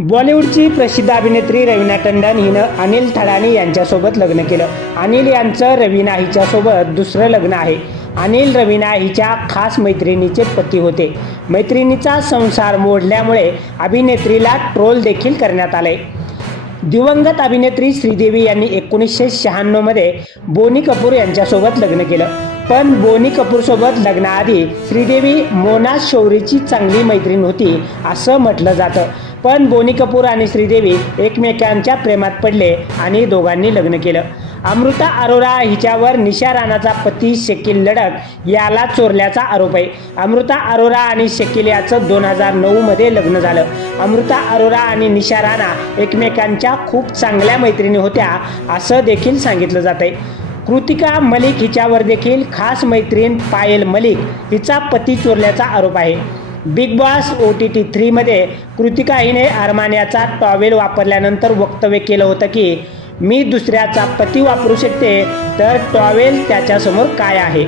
बॉलिवूडची प्रसिद्ध अभिनेत्री रवीना टंडन हिनं अनिल थडानी यांच्यासोबत लग्न केलं. अनिल यांचं रवीना हिच्यासोबत दुसरं लग्न आहे. अनिल रवीना हिच्या खास मैत्रिणीचे पती होते. मैत्रिणीचा संसार मोडल्यामुळे अभिनेत्रीला ट्रोल देखील करण्यात आले. दिवंगत अभिनेत्री श्रीदेवी यांनी एकोणीसशे शहाण्णवमध्ये बोनी कपूर यांच्यासोबत लग्न केलं. पण बोनी कपूरसोबत लग्नाआधी श्रीदेवी मोना शौरीची चांगली मैत्रीण होती असं म्हटलं जातं. पण बोनी कपूर आणि श्रीदेवी एकमेकांच्या प्रेमात पडले आणि दोघांनी लग्न केलं. अमृता अरोरा हिच्यावर निशा राणाचा पती शकील लडक याला चोरल्याचा आरोप आहे. अमृता अरोरा आणि शकील याचं दोन हजार नऊमध्ये लग्न झालं. अमृता अरोरा आणि निशा राणा एकमेकांच्या खूप चांगल्या मैत्रिणी होत्या असं देखील सांगितलं जात आहे. कृतिका मलिक हिच्यावर देखील खास मैत्रीण पायल मलिक हिचा पती चोरल्याचा आरोप आहे. Bigg Boss O T T थ्रीमध्ये Kritika हिने अरमान्याचा टॉवेल वापरल्यानंतर वक्तव्य केलं होतं की मी दुसऱ्याचा पती वापरू शकते तर टॉवेल त्याच्यासमोर काय आहे?